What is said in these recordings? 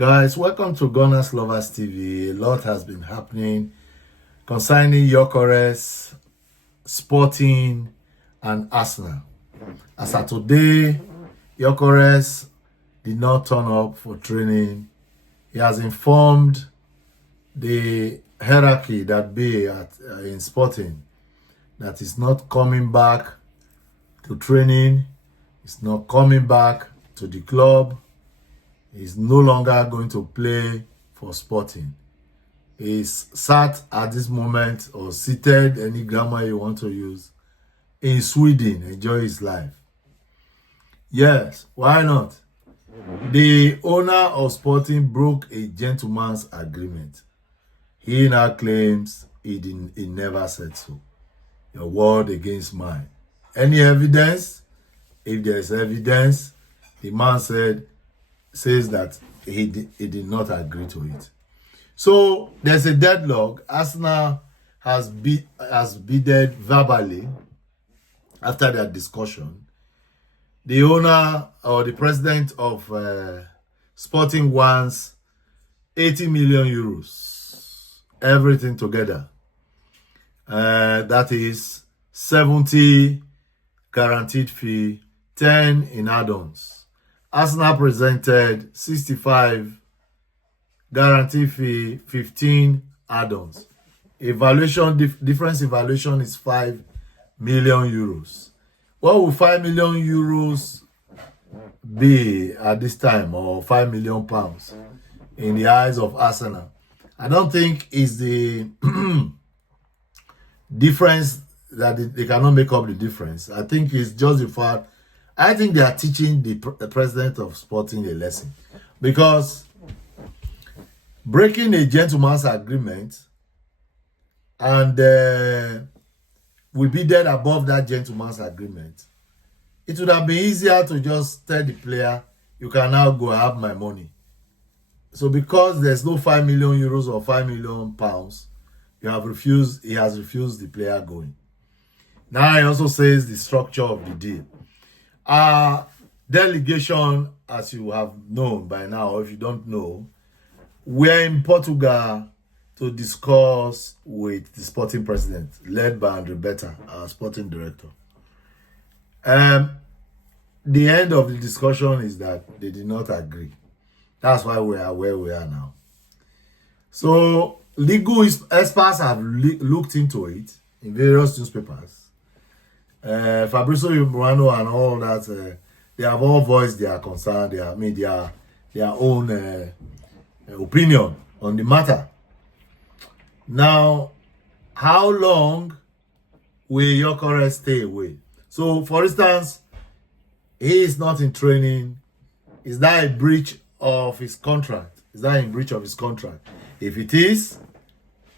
Guys, welcome to Gunners Lovers TV. A lot has been happening concerning Gyokores, Sporting, and Arsenal. As of today, Gyokores did not turn up for training. He has informed the hierarchy that be in Sporting that he's not coming back to training. He's not coming back to the club. He's no longer going to play for Sporting. He's sat at this moment, or seated, any grammar you want to use, in Sweden, enjoy his life. Yes, why not? The owner of Sporting broke a gentleman's agreement. He now claims he never said so. Your word against mine. Any evidence? If there's evidence, the man says that he did not agree to it. So there's a deadlock. Arsenal has bidded verbally after that discussion. The owner or the president of Sporting wants 80 million euros, everything together. That is 70 guaranteed fee, 10 in add-ons. Arsenal presented 65 guarantee fee, 15 add-ons. Difference evaluation is 5 million euros. What will 5 million euros be at this time, or 5 million pounds in the eyes of Arsenal? I don't think it's the difference that they cannot make up the difference. I think it's just the fact. I think they are teaching the president of Sporting a lesson, because breaking a gentleman's agreement and we bidded above that gentleman's agreement, it would have been easier to just tell the player, you can now go have my money. So because there's no 5 million euros or 5 million pounds, he has refused the player going. Now he also says the structure of the deal. Delegation, as you have known by now, or if you don't know, we're in Portugal to discuss with the Sporting president, led by Roberta, our Sporting director. The end of the discussion is that they did not agree. That's why we are where we are now. So legal experts have looked into it in various newspapers. Fabrizio Romano and all that, they have all voiced their concern, their own opinion on the matter. Now, how long will Gyokores stay away? So, for instance, he is not in training. Is that a breach of his contract? Is that in breach of his contract? If it is,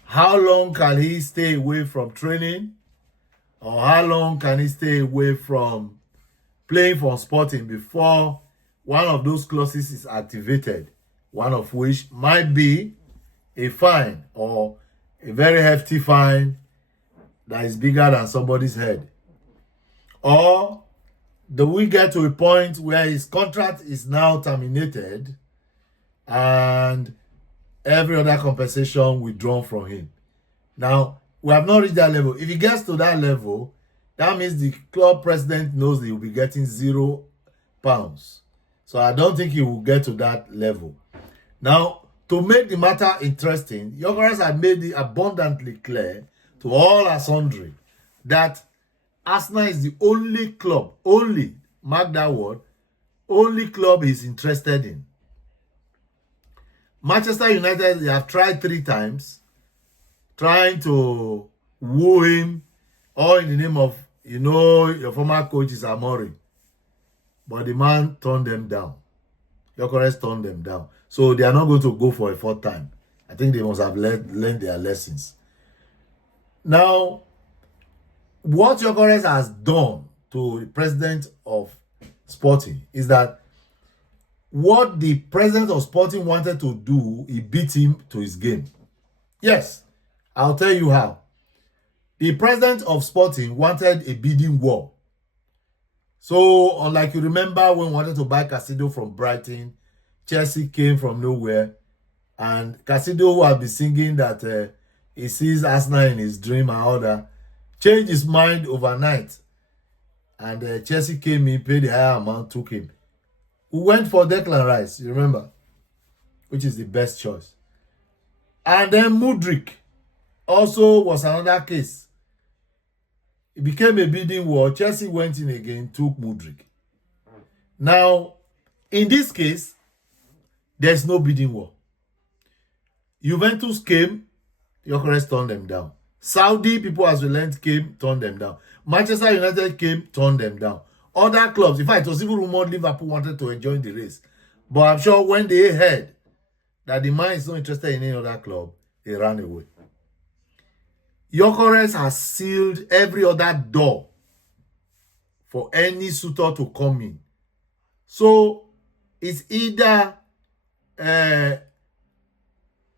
how long can he stay away from training? Or how long can he stay away from playing for Sporting before one of those clauses is activated? One of which might be a fine, or a very hefty fine that is bigger than somebody's head. Or do we get to a point where his contract is now terminated and every other compensation withdrawn from him? Now, we have not reached that level. If he gets to that level, that means the club president knows he will be getting £0. So I don't think he will get to that level. Now, to make the matter interesting, Gyokores had made it abundantly clear to all and sundry that Arsenal is the only club, mark that word, only club he's interested in. Manchester United, they have tried 3 times, trying to woo him, all in the name of, your former coach is Amori. But the man turned them down. Gyokores turned them down. So they are not going to go for a 4th time. I think they must have learned their lessons. Now, what Gyokores has done to the president of Sporting is that what the president of Sporting wanted to do, he beat him to his game. Yes, I'll tell you how. The president of Sporting wanted a bidding war. So, unlike you remember when we wanted to buy Casido from Brighton, Chelsea came from nowhere, and Casido, who had been singing that he sees Arsenal in his dream and all that, changed his mind overnight. And Chelsea came in, paid the higher amount, took him. We went for Declan Rice, you remember? Which is the best choice. And then Mudryk also was another case. It became a bidding war. Chelsea went in again, took Mudryk. Now, in this case, there's no bidding war. Juventus came, Gyokores turned them down. Saudi people as relent came, turned them down. Manchester United came, turned them down. Other clubs, in fact, it was even rumored Liverpool wanted to join the race. But I'm sure when they heard that the man is not interested in any other club, they ran away. Gyokores has sealed every other door for any suitor to come in. So it's either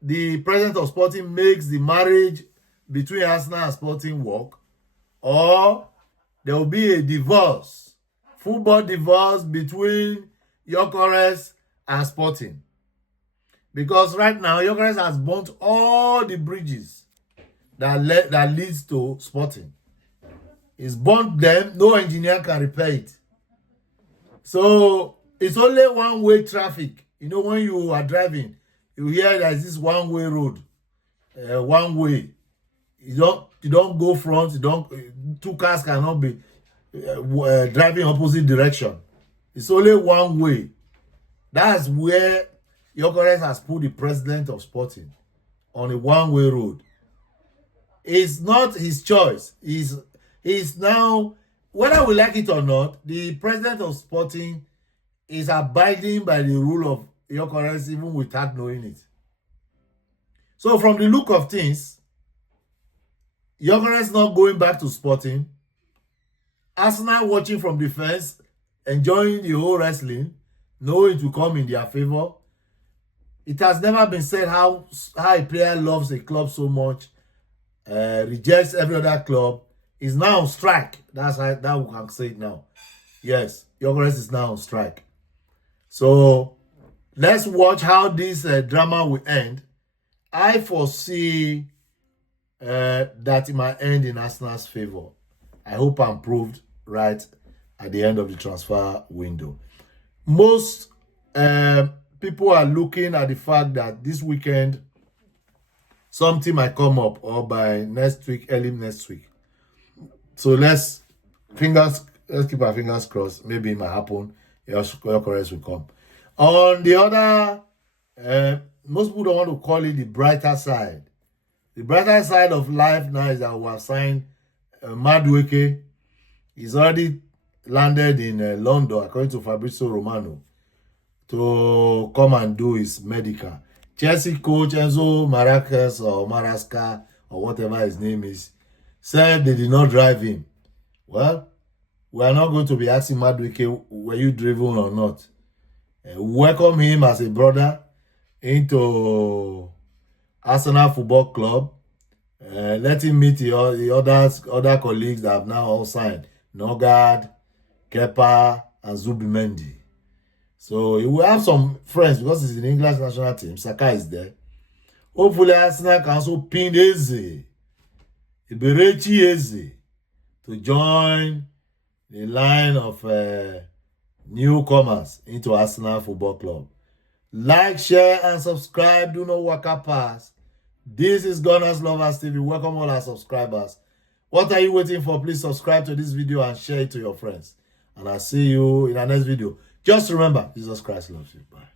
the president of Sporting makes the marriage between Arsenal and Sporting work, or there will be a divorce, football divorce between Gyokores and Sporting. Because right now, Gyokores has burnt all the bridges that leads to Sporting. He's burnt them, no engineer can repair it. So it's only one-way traffic. You know, when you are driving, you hear there's this one-way road, one way. You don't go front. Two cars cannot be driving opposite direction. It's only one way. That's where Gyokores has put the president of Sporting, on a one-way road. It's not his choice. He's now, whether we like it or not, the president of Sporting is abiding by the rule of Gyokores even without knowing it. So from the look of things, Gyokores not going back to Sporting. Arsenal watching from the fence, enjoying the whole wrestling, knowing it will come in their favor. It has never been said how a player loves a club so much, rejects every other club, is now on strike. That's how that we can say it now. Yes, Gyokores is now on strike. So let's watch how this drama will end. I foresee that it might end in Arsenal's favor. I hope I'm proved right at the end of the transfer window. Most people are looking at the fact that this weekend something might come up, or by next week, early next week. So let's keep our fingers crossed. Maybe it might happen. Gyokores will come. On the other, most people don't want to call it the brighter side. The brighter side of life now is that we have signed Madueke. He's already landed in London, according to Fabrizio Romano, to come and do his medical. Chelsea coach Enzo Maracas or Marasca or whatever his name is said they did not drive him. Well, we are not going to be asking Madueke, were you driven or not? Welcome him as a brother into Arsenal Football Club. Let him meet the other colleagues that have now all signed. Nogard, Kepa, and Zubimendi. So he will have some friends because he's in the English national team. Saka is there. Hopefully Arsenal can also pin Eze, Iberechi Eze, to join the line of newcomers into Arsenal Football Club. Like, share, and subscribe. Do not walk past. This is Gunners Lovers TV. Welcome all our subscribers. What are you waiting for? Please subscribe to this video and share it to your friends. And I'll see you in our next video. Just remember, Jesus Christ loves you. Bye.